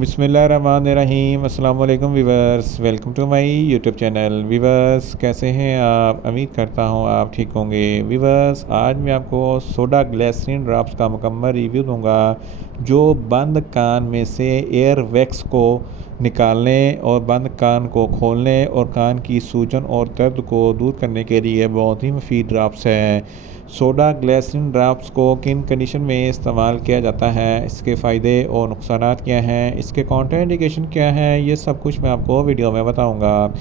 बिस्मिल्लाहिर्रहमानिर्रहीम। अस्सलाम वालेकुम viewers, welcome to my YouTube channel. Viewers, कैसे हैं आप? उम्मीद करता हूं आप ठीक होंगे। वीवर्स, आज मैं आपको सोडा ग्लिसरीन ड्रॉप्स का मुकम्मल रिव्यू दूंगा जो बंद कान में से एयर वैक्स को निकालने और बंद कान को खोलने और कान की सूजन और दर्द को दूर करने के लिए बहुत ही मुफीद ड्रॉप्स हैं। सोडा ग्लिसरीन ड्रॉप्स को किन कंडीशन में इस्तेमाल किया जाता है, इसके फ़ायदे और नुकसानात क्या हैं, इसके काउंटर इंडिकेशन क्या हैं, ये सब कुछ मैं आपको वीडियो में बताऊंगा।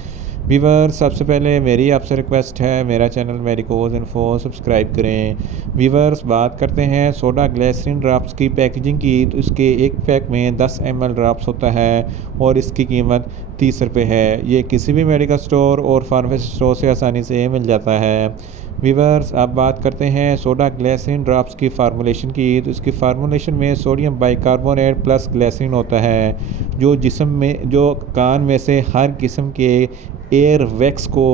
वीवर, सबसे पहले मेरी आपसे रिक्वेस्ट है, मेरा चैनल मेडिकोज इन्फो सब्सक्राइब करें। वीवर्स, बात करते हैं सोडा ग्लिसरीन ड्रॉप्स की पैकेजिंग की, तो इसके एक पैक में 10 ml ड्रॉप्स होता है और इसकी कीमत 30 रुपये है। ये किसी भी मेडिकल स्टोर और फार्मेसी स्टोर से आसानी से मिल जाता है। वीवर्स, अब बात करते हैं सोडा ग्लिसरीन ड्रॉप्स की फार्मूलेशन की, तो इसकी फार्मूलेशन में सोडियम बाइकार्बोनेट प्लस ग्लिसरीन होता है जो जिस्म में जो कान में से हर किस्म के एयर वैक्स को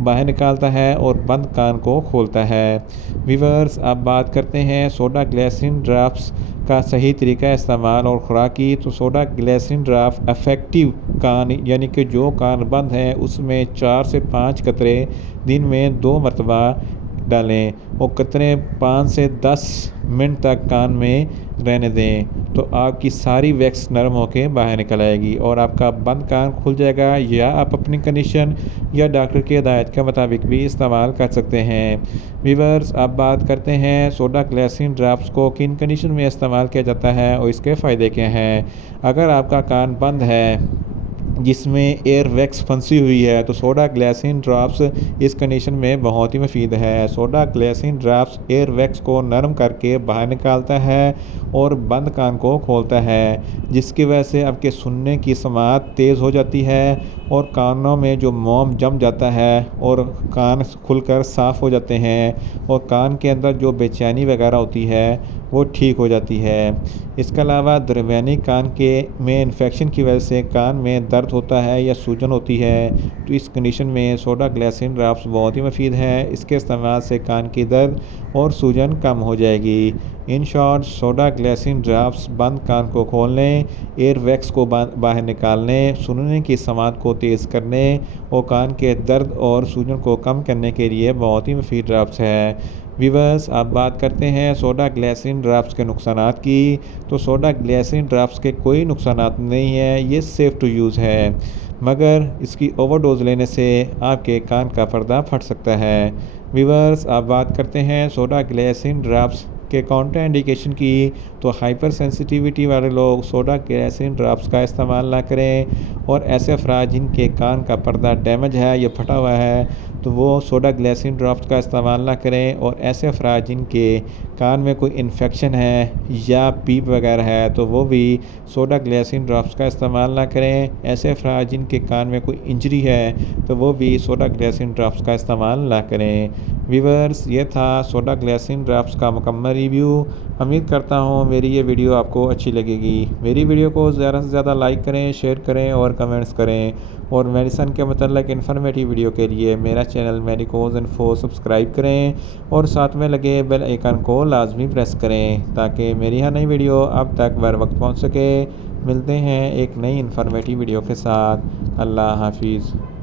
बाहर निकालता है और बंद कान को खोलता है। वीवर्स, अब बात करते हैं सोडा ग्लिसरीन ड्रॉप्स का सही तरीका इस्तेमाल और खुराक की, तो सोडा ग्लिसरीन ड्रॉप अफेक्टिव कान यानी कि जो कान बंद है उसमें 4 से 5 कतरे दिन में 2 मरतबा डालें और कतरे 5 से 10 मिनट तक कान में रहने दें, तो आपकी सारी वैक्स नरम होकर बाहर निकल आएगी और आपका बंद कान खुल जाएगा। या आप अपनी कंडीशन या डॉक्टर की हिदायत के मुताबिक भी इस्तेमाल कर सकते हैं। वीवर्स, अब बात करते हैं सोडा ग्लिसरीन ड्रॉप्स को किन कंडीशन में इस्तेमाल किया जाता है और इसके फ़ायदे क्या हैं। अगर आपका कान बंद है जिसमें एयर वैक्स फंसी हुई है, तो सोडा ग्लिसरीन ड्रॉप्स इस कंडीशन में बहुत ही मुफीद है। Soda glycerin drops ear wax को नरम करके बाहर निकालता है और बंद कान को खोलता है, जिसकी वजह से आपके सुनने की समाअत तेज़ हो जाती है और कानों में जो मोम जम जाता है और कान खुलकर साफ़ हो जाते हैं और कान के अंदर जो बेचैनी वगैरह होती है वो ठीक हो जाती है। इसके अलावा दरमियानी कान के में इन्फेक्शन की वजह से कान में दर्द होता है या सूजन होती है, तो इस कंडीशन में सोडा ग्लिसरीन ड्रॉप्स बहुत ही मुफीद है। इसके इस्तेमाल से कान की दर्द और सूजन कम हो जाएगी। In short, soda glycerin drops बंद कान को खोलने, एयर वैक्स को बाहर निकालने, सुनने की समाअत को तेज़ करने और कान के दर्द और सूजन को कम करने के लिए बहुत ही मुफीद ड्रॉप्स है। वीवर्स, अब बात करते हैं सोडा ग्लिसरीन ड्रॉप्स के नुकसानात की, तो सोडा ग्लिसरीन ड्रॉप्स के कोई नुकसानात नहीं है, ये सेफ़ टू यूज़ है, मगर इसकी ओवरडोज लेने से आपके कान का पर्दा फट सकता है। वीवर्स, अब बात करते हैं सोडा ग्लिसरीन ड्रॉप्स के काउंटर इंडिकेशन की, तो हाइपर सेंसिटिविटी वाले लोग सोडा ग्लिसरीन ड्रॉप्स का इस्तेमाल ना करें और ऐसे अफराद जिनके कान का पर्दा डैमेज है या फटा हुआ है तो वो सोडा ग्लिसरीन ड्रॉप्स का इस्तेमाल ना करें, और ऐसे अफराद जिनके कान में कोई इन्फेक्शन है या पीप वगैरह है तो वो भी सोडा ग्लिसरीन ड्रॉप्स का इस्तेमाल ना करें। ऐसे अफराद जिनके कान में कोई इंजरी है तो वो भी सोडा ग्लिसरीन ड्रॉप्स का इस्तेमाल ना करें। वीवर्स, ये था सोडा ग्लिसरीन ड्रॉप्स का मुकम्मल रिव्यू। उम्मीद करता हूँ मेरी ये वीडियो आपको अच्छी लगेगी। मेरी वीडियो को ज़्यादा से ज़्यादा लाइक करें, शेयर करें और कमेंट्स करें, और मेडिसन के मतलब इन्फॉर्मेटिव वीडियो के लिए मेरा चैनल मेडिकोज इन्फो सब्सक्राइब करें और साथ में लगे बेल आइकन को लाजमी प्रेस करें ताकि मेरी हर नई वीडियो अब तक बर वक्त पहुँच सके। मिलते हैं एक नई इन्फॉर्मेटिव वीडियो के साथ। अल्लाह हाफिज़।